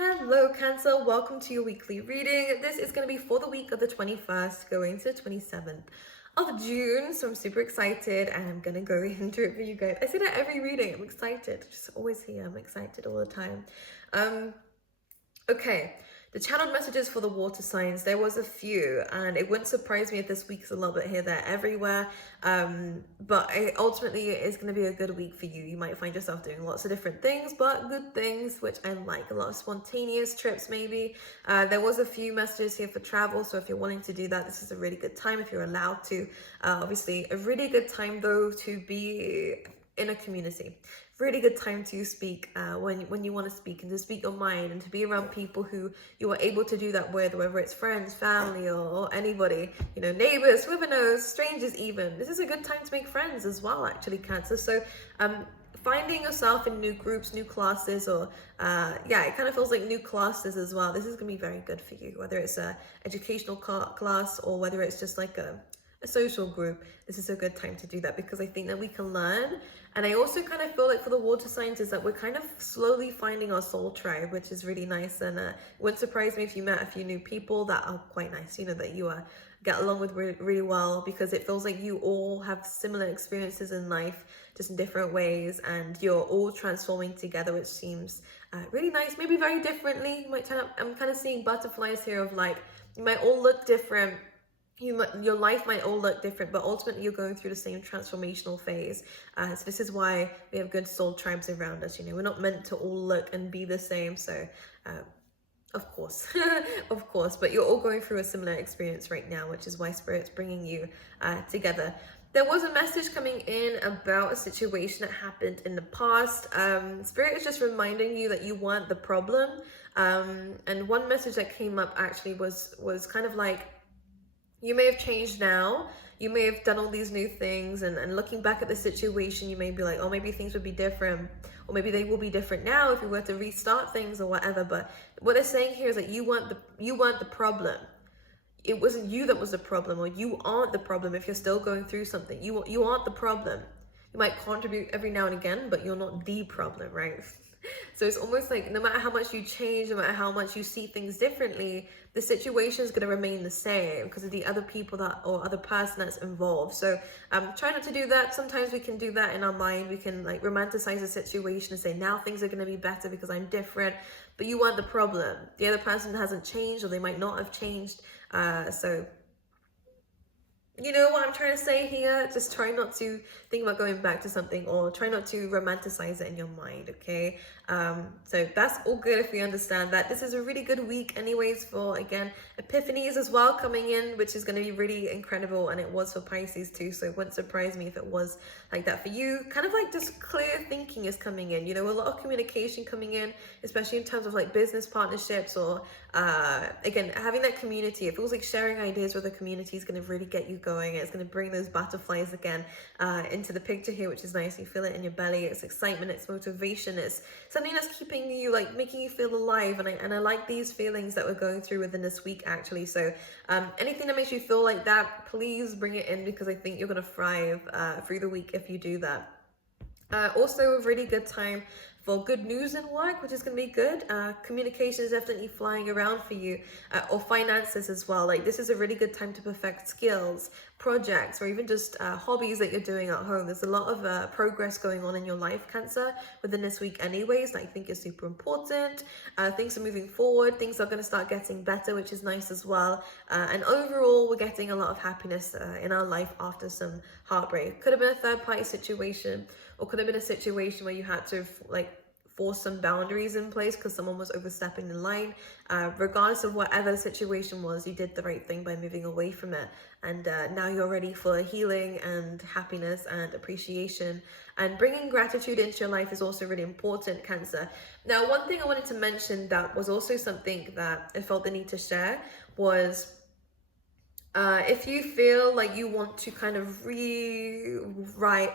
Hello Cancer, welcome to your weekly reading. This is going to be for the week of the 21st going to the 27th of June. So I'm super excited and I'm going to go into it for you guys. I say that every reading, I'm excited, just always here. I'm excited all the time. Okay, the channeled messages for the water signs, there was a few, and it wouldn't surprise me if this week's a little bit here, there, everywhere. But ultimately, it is going to be a good week for you. You might find yourself doing lots of different things, but good things, which I like. A lot of spontaneous trips, maybe. There was a few messages here for travel, so if you're wanting to do that, this is a really good time if you're allowed to. Obviously, a really good time, though, to be in a community. Really good time to speak when you want to speak, and to speak your mind, and to be around people who you are able to do that with, whether it's friends, family, or anybody, you know, neighbors, whoever knows, strangers even. This is a good time to make friends as well, actually, Cancer. So finding yourself in new groups, new classes, or yeah, it kind of feels like new classes as well. This is gonna be very good for you, whether it's a educational class or whether it's just like a social group. This is a good time to do that, because I think that we can learn. And I also kind of feel like for the water signs is that we're kind of slowly finding our soul tribe, which is really nice. And it wouldn't surprise me if you met a few new people that are quite nice, you know, that you get along with really well, because it feels like you all have similar experiences in life, just in different ways, and you're all transforming together, which seems really nice. Maybe very differently. You might turn up, I'm kind of seeing butterflies here of like, you might all look different. Your life might all look different, but ultimately you're going through the same transformational phase. So this is why we have good soul tribes around us. You know, we're not meant to all look and be the same. So of course, of course, but you're all going through a similar experience right now, which is why Spirit's bringing you together. There was a message coming in about a situation that happened in the past. Spirit is just reminding you that you weren't the problem. And one message that came up actually was kind of like, you may have changed now, you may have done all these new things, and looking back at the situation, you may be like, oh, maybe things would be different, or maybe they will be different now if we were to restart things or whatever. But what they're saying here is that you weren't the problem. It wasn't you that was the problem, or you aren't the problem if you're still going through something. You aren't the problem. You might contribute every now and again, but you're not the problem, right? So it's almost like no matter how much you change, no matter how much you see things differently, the situation is going to remain the same because of the other people that, or other person that's involved. So try not to do that. Sometimes we can do that in our mind. We can like romanticize a situation and say, now things are going to be better because I'm different. But you weren't the problem. The other person hasn't changed, or they might not have changed. So you know what I'm trying to say here? Just try not to think about going back to something, or try not to romanticize it in your mind, okay? So that's all good if we understand that. This is a really good week anyways for, again, epiphanies as well coming in, which is going to be really incredible, and it was for Pisces too, so it wouldn't surprise me if it was like that for you. Kind of like just clear thinking is coming in, you know, a lot of communication coming in, especially in terms of like business partnerships, or again, having that community. It feels like sharing ideas with a community is going to really get you going. It's going to bring those butterflies again into the picture here, which is nice. You feel it in your belly. It's excitement, it's motivation, it's something that's keeping you, like, making you feel alive. And I like these feelings that we're going through within this week, actually. So anything that makes you feel like that, please bring it in, because I think you're going to thrive through the week if you do that. Also a really good time for good news in work, which is going to be good. Communication is definitely flying around for you, or finances as well. Like, this is a really good time to perfect skills, projects, or even just hobbies that you're doing at home. There's a lot of progress going on in your life, Cancer, within this week anyways, that I think is super important. Things are moving forward. Things are going to start getting better, which is nice as well. And overall, we're getting a lot of happiness in our life after some heartbreak. Could have been a third-party situation, or could have been a situation where you had to like force some boundaries in place because someone was overstepping the line. Regardless of whatever the situation was, you did the right thing by moving away from it. And now you're ready for healing and happiness and appreciation. And bringing gratitude into your life is also really important, Cancer. Now, one thing I wanted to mention that was also something that I felt the need to share was, if you feel like you want to kind of rewrite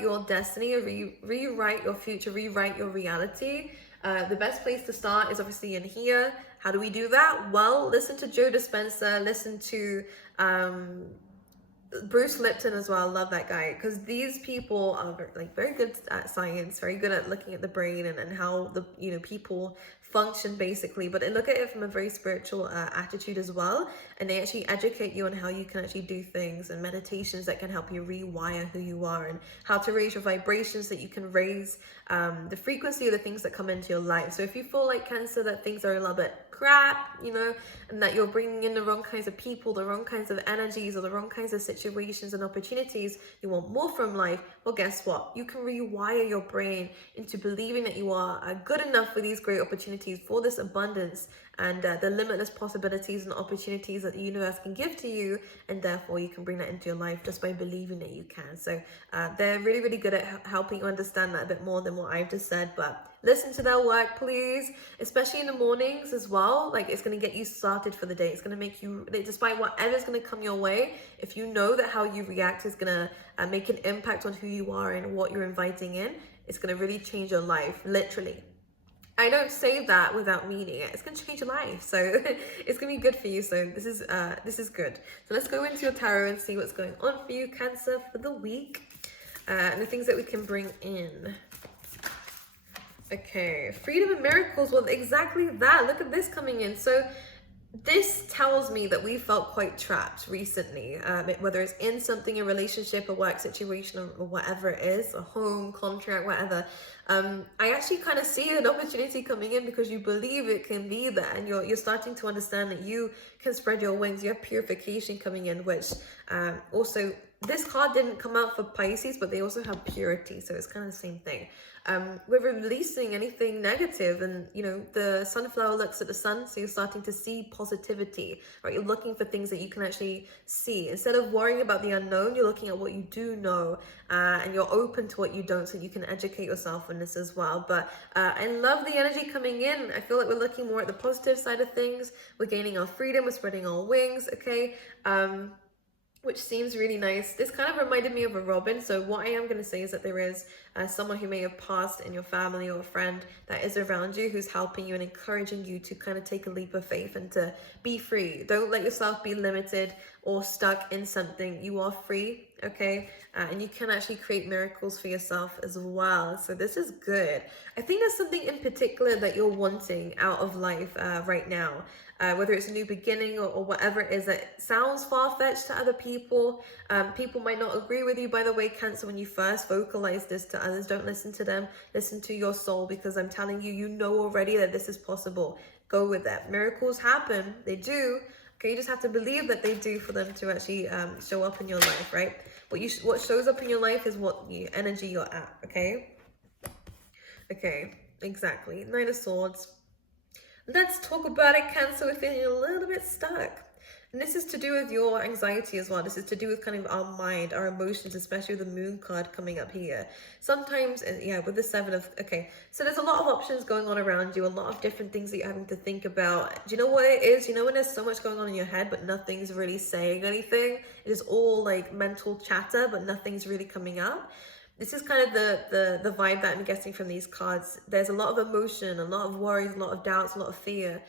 your destiny, or rewrite your future, rewrite your reality, the best place to start is obviously in here. How do we do that? Well, listen to Joe Dispenza, listen to Bruce Lipton as well. I love that guy, because these people are very good at science, very good at looking at the brain and how the people function basically, but they look at it from a very spiritual attitude as well, and they actually educate you on how you can actually do things, and meditations that can help you rewire who you are, and how to raise your vibrations so that you can raise the frequency of the things that come into your life. So if you feel like Cancer that things are a little bit crap, and that you're bringing in the wrong kinds of people, the wrong kinds of energies, or the wrong kinds of situations and opportunities, you want more from life, well, guess what? You can rewire your brain into believing that you are good enough for these great opportunities, for this abundance, and the limitless possibilities and opportunities that the universe can give to you, and therefore you can bring that into your life just by believing that you can. So they're really, really good at helping you understand that a bit more than what I've just said, but listen to their work, please, especially in the mornings as well. Like, it's going to get you started for the day. It's going to make you, despite whatever's going to come your way, if you know that how you react is going to make an impact on who you are and what you're inviting in, it's going to really change your life, literally. I don't say that without meaning it. It's going to change your life, so it's going to be good for you. So this is good. So let's go into your tarot and see what's going on for you, Cancer, for the week, and the things that we can bring in. Okay, freedom and miracles. Well, exactly that. Look at this coming in. So this tells me that we felt quite trapped recently, whether it's in something, a relationship, a work situation, or whatever it is, a home, contract, whatever. I actually kind of see an opportunity coming in because you believe it can be there, and you're starting to understand that you can spread your wings. You have purification coming in, which also, this card didn't come out for Pisces, but they also have purity, so it's kind of the same thing. We're releasing anything negative, and the sunflower looks at the sun, so you're starting to see positivity, right? You're looking for things that you can actually see. Instead of worrying about the unknown, you're looking at what you do know, and you're open to what you don't, so you can educate yourself on this as well. But I love the energy coming in. I feel like we're looking more at the positive side of things. We're gaining our freedom, we're spreading our wings, okay? Which seems really nice. This kind of reminded me of a robin. So what I am going to say is that there is someone who may have passed in your family, or a friend that is around you who's helping you and encouraging you to kind of take a leap of faith and to be free. Don't let yourself be limited or stuck in something. You are free, okay? And you can actually create miracles for yourself as well. So this is good. I think there's something in particular that you're wanting out of life right now. Whether it's a new beginning or whatever it is that sounds far-fetched to other people. People might not agree with you, by the way, Cancer, when you first vocalize this to others. Don't listen to them. Listen to your soul, because I'm telling you, you know already that this is possible. Go with that. Miracles happen. They do. Okay, you just have to believe that they do for them to actually show up in your life, right? What shows up in your life is what energy you're at, okay? Okay, exactly. Nine of Swords. Let's talk about it, Cancer. We're feeling a little bit stuck. And this is to do with your anxiety as well. This is to do with kind of our mind, our emotions, especially with the moon card coming up here. Sometimes, yeah, with the Seven of, okay. So there's a lot of options going on around you, a lot of different things that you're having to think about. Do you know what it is? You know when there's so much going on in your head, but nothing's really saying anything? It is all like mental chatter, but nothing's really coming up. This is kind of the vibe that I'm getting from these cards. There's a lot of emotion, a lot of worries, a lot of doubts, a lot of fear,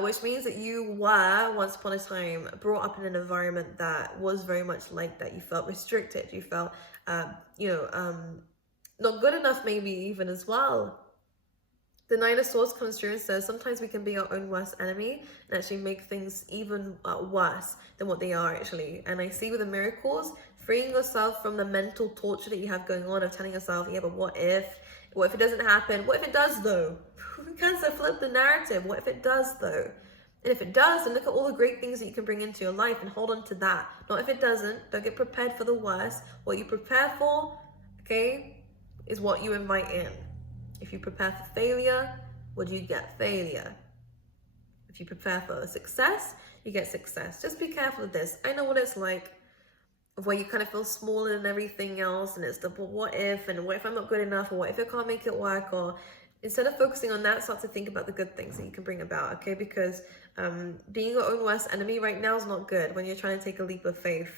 which means that you were, once upon a time, brought up in an environment that was very much like that. You felt restricted. You felt, not good enough, maybe even as well. The Nine of Swords comes through and says sometimes we can be our own worst enemy and actually make things even worse than what they are actually. And I see with the miracles, freeing yourself from the mental torture that you have going on of telling yourself, yeah, but what if it doesn't happen? What if it does though? Cancer, flip the narrative. What if it does though? And if it does, then look at all the great things that you can bring into your life and hold on to that. Not if it doesn't. Don't get prepared for the worst. What you prepare for, okay, is what you invite in. If you prepare for failure, what do you get? Failure. If you prepare for success, you get success. Just be careful of this. I know what it's like, where you kind of feel smaller than everything else, and it's the, but what if, and what if I'm not good enough, or what if I can't make it work, or instead of focusing on that, start to think about the good things that you can bring about, okay? Because being your own worst enemy right now is not good when you're trying to take a leap of faith,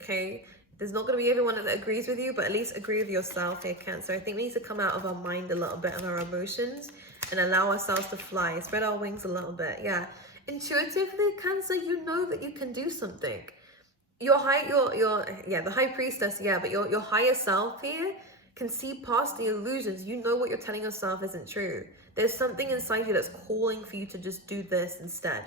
okay? There's not going to be everyone that agrees with you, but at least agree with yourself here, Cancer. I think we need to come out of our mind a little bit and our emotions and allow ourselves to fly, spread our wings a little bit, yeah. Intuitively, Cancer, you know that you can do something. the high priestess, yeah, but your higher self here can see past the illusions. You know what you're telling yourself isn't true. There's something inside you that's calling for you to just do this instead.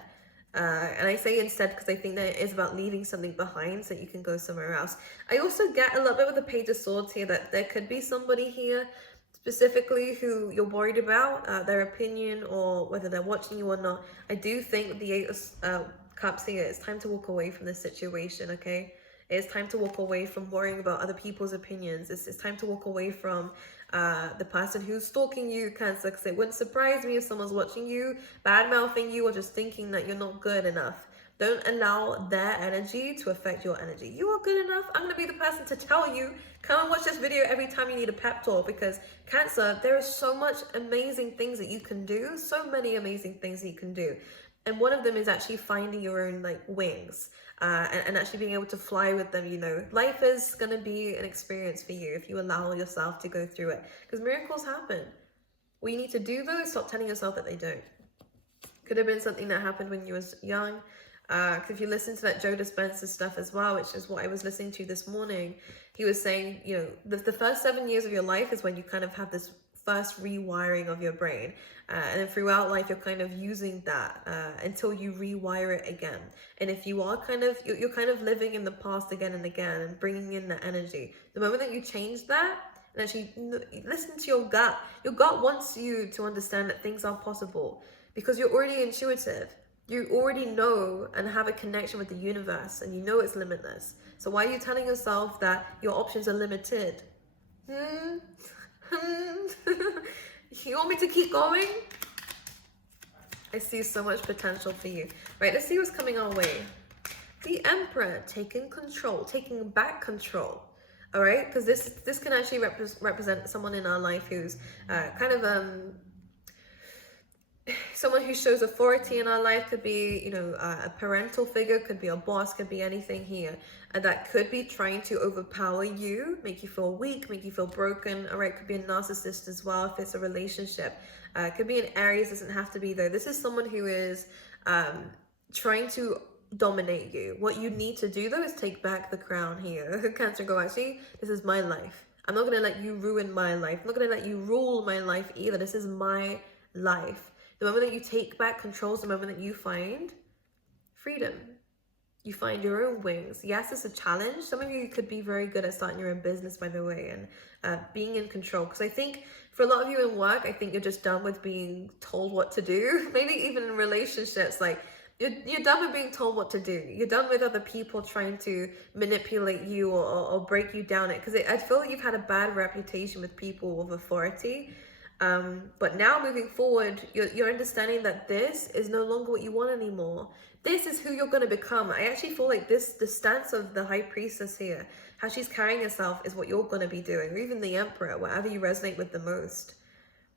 And I say instead because I think that it is about leaving something behind so you can go somewhere else. I also get a little bit with the Page of Swords here that there could be somebody here specifically who you're worried about, their opinion or whether they're watching you or not. I do think the Eight of Cups here, it's time to walk away from this situation, okay? It's time to walk away from worrying about other people's opinions. It's time to walk away from the person who's stalking you, Cancer, because it wouldn't surprise me if someone's watching you, bad-mouthing you, or just thinking that you're not good enough. Don't allow their energy to affect your energy. You are good enough. I'm going to be the person to tell you, come and watch this video every time you need a pep talk, because Cancer, there is so much amazing things that you can do, so many amazing things that you can do. And one of them is actually finding your own like wings and actually being able to fly with them. You know, life is going to be an experience for you if you allow yourself to go through it, because miracles happen. What you need to do though is stop telling yourself that they don't. Could have been something that happened when you was young. Because if you listen to that Joe Dispenza stuff as well, which is what I was listening to this morning, he was saying, you know, the first 7 years of your life is when you kind of have this first rewiring of your brain. And then throughout life, you're kind of using that until you rewire it again. And if you are you're kind of living in the past again and again and bringing in the energy. The moment that you change that and actually listen to your gut wants you to understand that things are possible because you're already intuitive. You already know and have a connection with the universe and you know it's limitless. So why are you telling yourself that your options are limited? You want me to keep going? I see so much potential for you. Right, let's see what's coming our way. The Emperor, taking control, taking back control. All right, because this can actually represent someone in our life who's someone who shows authority in our life. Could be, you know, a parental figure, could be a boss, could be anything here. And that could be trying to overpower you, make you feel weak, make you feel broken. All right, could be a narcissist as well if it's a relationship. Could be an Aries, doesn't have to be though. This is someone who is trying to dominate you. What you need to do though is take back the crown here. Cancer, go, actually, this is my life. I'm not going to let you ruin my life. I'm not going to let you rule my life either. This is my life. The moment that you take back control is the moment that you find freedom. You find your own wings. Yes, it's a challenge. Some of you could be very good at starting your own business, by the way, and being in control. Because I think for a lot of you in work, I think you're just done with being told what to do. Maybe even in relationships, like you're done with being told what to do. You're done with other people trying to manipulate you or break you down. Because I feel like you've had a bad reputation with people of authority. But now moving forward, you're understanding that this is no longer what you want anymore. This is who you're going to become. I actually feel like the stance of the High Priestess here, how she's carrying herself, is what you're going to be doing, or even the Emperor, whatever you resonate with the most.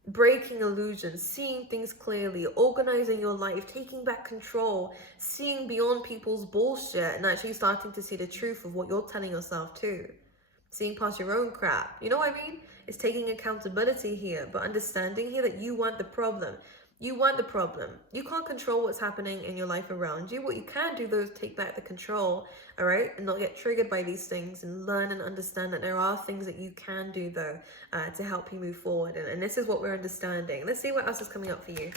Breaking illusions, seeing things clearly, organizing your life, taking back control, seeing beyond people's bullshit, and actually starting to see the truth of what you're telling yourself too. Seeing past your own crap. You know what I mean? It's taking accountability here, but understanding here that you want the problem. You want the problem. You can't control what's happening in your life around you. What you can do though is take back the control, all right? And not get triggered by these things, and learn and understand that there are things that you can do though to help you move forward. And this is what we're understanding. Let's see what else is coming up for you.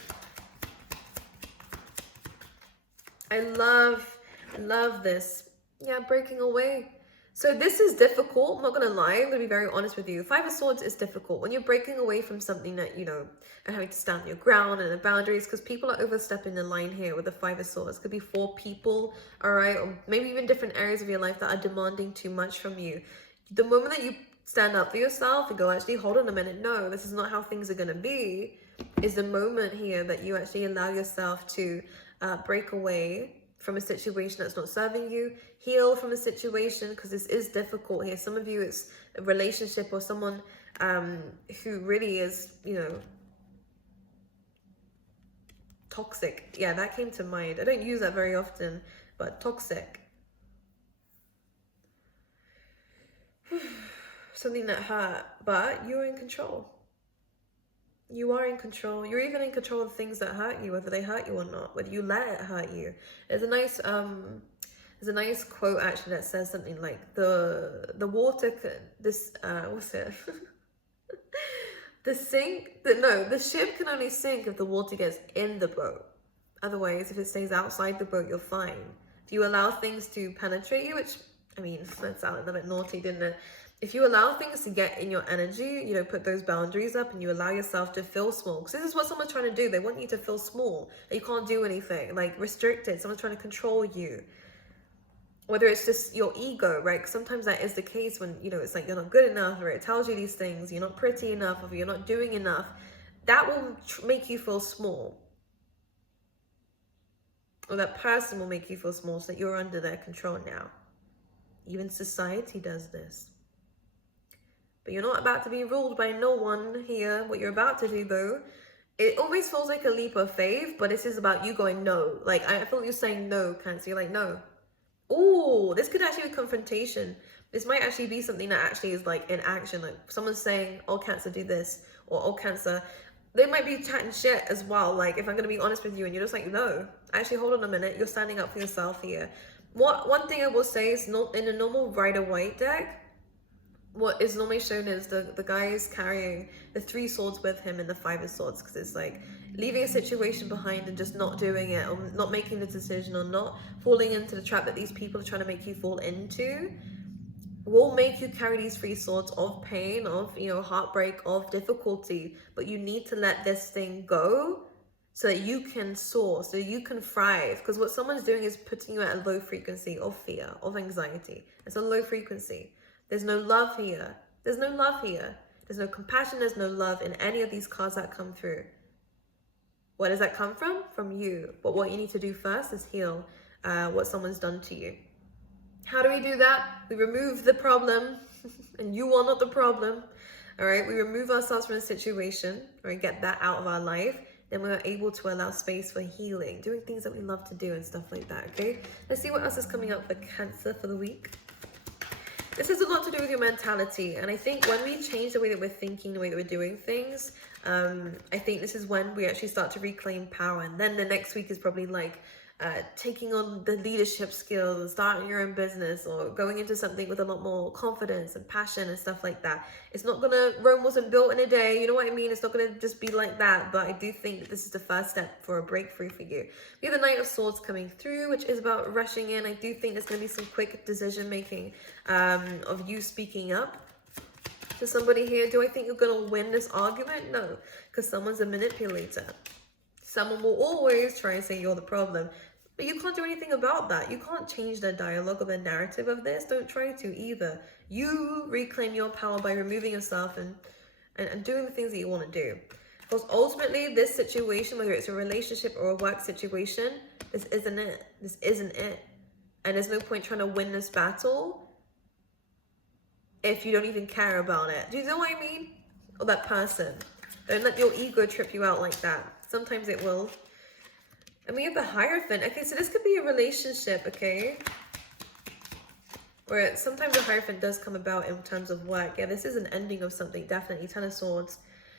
I love this. Yeah, breaking away. So this is difficult, I'm not going to lie, I'm going to be very honest with you. Five of Swords is difficult when you're breaking away from something that, you know, and having to stand your ground and the boundaries, because people are overstepping the line here with the Five of Swords. Could be 4 people, all right, or maybe even different areas of your life that are demanding too much from you. The moment that you stand up for yourself and go, actually, hold on a minute, no, this is not how things are going to be, is the moment here that you actually allow yourself to break away from a situation that's not serving you, heal from a situation, because this is difficult here. Some of you, it's a relationship or someone who really is, you know, toxic. Yeah, that came to mind. I don't use that very often, but toxic. Something that hurt, but you're in control. You are in control. You're even in control of things that hurt you, whether they hurt you or not, whether you let it hurt you. There's a There's a nice quote actually that says something like the water what's it? The ship can only sink if the water gets in the boat. Otherwise, if it stays outside the boat, you're fine. If you allow things to penetrate you, which, I mean, that sounded a bit naughty, didn't it? If you allow things to get in your energy, put those boundaries up and you allow yourself to feel small. Because this is what someone's trying to do. They want you to feel small. That you can't do anything. Like, restricted. Someone's trying to control you. Whether it's just your ego, right? 'Cause sometimes that is the case when, it's like you're not good enough, or it tells you these things, you're not pretty enough, or you're not doing enough. That will make you feel small. Or that person will make you feel small so that you're under their control now. Even society does this. But you're not about to be ruled by no one here. What you're about to do, though, it always feels like a leap of faith, but this is about you going no. Like, I feel like you're saying no, Cancer. You're like, no. Oh, this could actually be confrontation. This might actually be something that actually is like in action. Like someone's saying, oh, Cancer, do this. Or, oh, Cancer. They might be chatting shit as well. Like, if I'm going to be honest with you and you're just like, no. Actually, hold on a minute. You're standing up for yourself here. One thing I will say is, not in a normal Rider-Waite deck, what is normally shown is the guy is carrying the 3 swords with him in the 5 of swords, because it's like leaving a situation behind and just not doing it, or not making the decision, or not falling into the trap that these people are trying to make you fall into, will make you carry these 3 swords of pain, of heartbreak, of difficulty. But you need to let this thing go so that you can soar, so you can thrive. Because what someone's doing is putting you at a low frequency of fear, of anxiety. It's a low frequency. There's no love here. There's no love here. There's no compassion. There's no love in any of these cards that come through. Where does that come from? From you. But what you need to do first is heal what someone's done to you. How do we do that? We remove the problem, and you are not the problem. All right, we remove ourselves from a situation, or get that out of our life. Then we are able to allow space for healing, doing things that we love to do and stuff like that. Okay, let's see what else is coming up for Cancer for the week. This has a lot to do with your mentality, and I think when we change the way that we're thinking, the way that we're doing things, I think this is when we actually start to reclaim power. And then the next week is probably like taking on the leadership skills and starting your own business, or going into something with a lot more confidence and passion and stuff like that. It's not gonna, Rome wasn't built in a day, you know what I mean? It's not gonna just be like that, but I do think that this is the first step for a breakthrough for you. We have the Knight of Swords coming through, which is about rushing in. I do think there's gonna be some quick decision making of you speaking up to somebody here. Do I think you're gonna win this argument? No, because someone's a manipulator. Someone will always try and say you're the problem. But you can't do anything about that. You can't change the dialogue or the narrative of this. Don't try to either. You reclaim your power by removing yourself and doing the things that you want to do. Because ultimately, this situation, whether it's a relationship or a work situation, this isn't it. This isn't it. And there's no point trying to win this battle if you don't even care about it. Do you know what I mean? Or that person. Don't let your ego trip you out like that. Sometimes it will. And we have the Hierophant. Okay, so this could be a relationship, okay? Where sometimes the Hierophant does come about in terms of work. Yeah, this is an ending of something, definitely. 10 of Swords.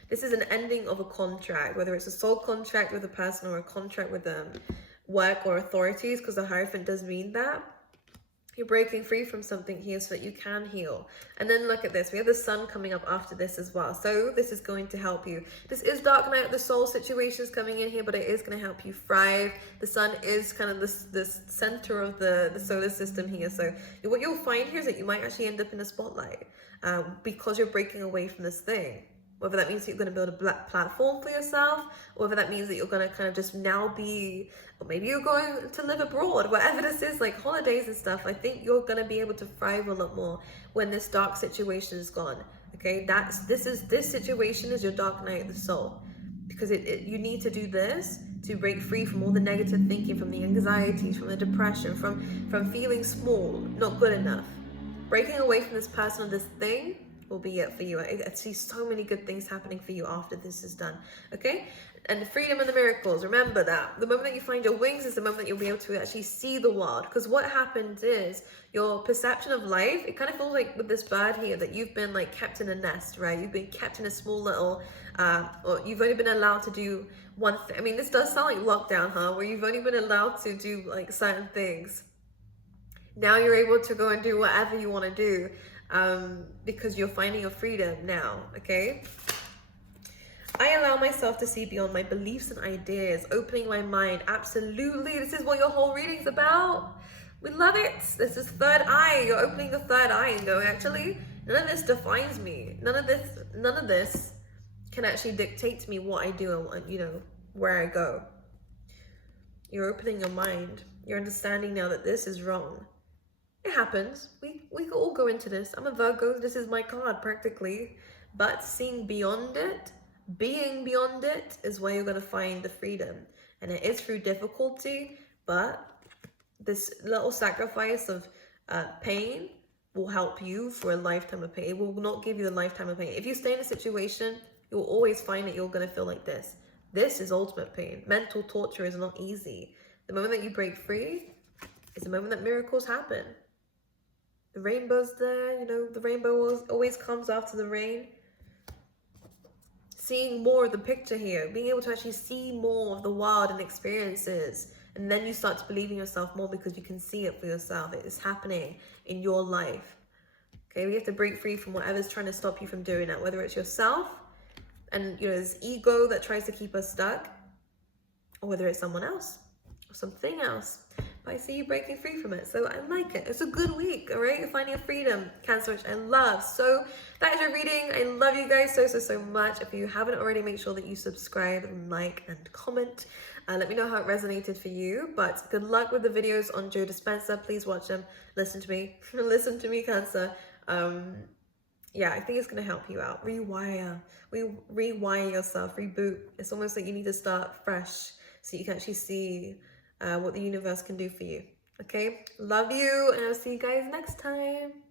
This is an ending of a contract, whether it's a soul contract with a person or a contract with work or authorities, because the Hierophant does mean that. You're breaking free from something here so that you can heal. And then look at this. We have the Sun coming up after this as well. So this is going to help you. This is Dark Night of the Soul situations coming in here, but it is going to help you thrive. The Sun is kind of this center of the solar system here. So what you'll find here is that you might actually end up in the spotlight because you're breaking away from this thing. Whether that means that you're going to build a platform for yourself, or whether that means that you're going to kind of just now be, or maybe you're going to live abroad, whatever this is, like holidays and stuff. I think you're going to be able to thrive a lot more when this dark situation is gone. Okay, this situation is your dark night of the soul, because you need to do this to break free from all the negative thinking, from the anxieties, from the depression, from feeling small, not good enough. Breaking away from this person or this thing will be it for you. I see so many good things happening for you after this is done. Okay, and the freedom and the miracles, remember that the moment that you find your wings is the moment that you'll be able to actually see the world. Because what happens is your perception of life, it kind of feels like with this bird here that you've been like kept in a nest, right? You've been kept in a small little or you've only been allowed to do one thing. I mean, this does sound like lockdown, huh? Where you've only been allowed to do like certain things. Now you're able to go and do whatever you want to do, because you're finding your freedom now, okay? I allow myself to see beyond my beliefs and ideas, opening my mind. Absolutely, this is what your whole reading's about. We love it. This is third eye. You're opening the third eye and going, actually, none of this defines me. None of this can actually dictate to me what I do and, you know, where I go. You're opening your mind. You're understanding now that this is wrong. It happens. We all go into this. I'm a Virgo. This is my card practically. But seeing beyond it, being beyond it, is where you're going to find the freedom. And it is through difficulty, but this little sacrifice of pain will help you for a lifetime of pain. It will not give you a lifetime of pain. If you stay in a situation, you'll always find that you're going to feel like this. This is ultimate pain. Mental torture is not easy. The moment that you break free is the moment that miracles happen. The rainbow's there, you know, the rainbow always comes after the rain. Seeing more of the picture here, being able to actually see more of the world and experiences. And then you start to believe in yourself more because you can see it for yourself. It is happening in your life. Okay, we have to break free from whatever's trying to stop you from doing that, whether it's yourself and, you know, this ego that tries to keep us stuck, or whether it's someone else or something else. But I see you breaking free from it, so I like it. It's a good week, all right? You're finding your freedom, Cancer, which I love. So that is your reading. I love you guys so much. If you haven't already, make sure that you subscribe and like and comment. Let me know how it resonated for you. But good luck with the videos on Joe Dispenza. Please watch them. Listen to me. Listen to me, Cancer. Yeah, I think it's going to help you out. Rewire yourself, reboot. It's almost like you need to start fresh so you can actually see what the universe can do for you. Okay, love you, and I'll see you guys next time.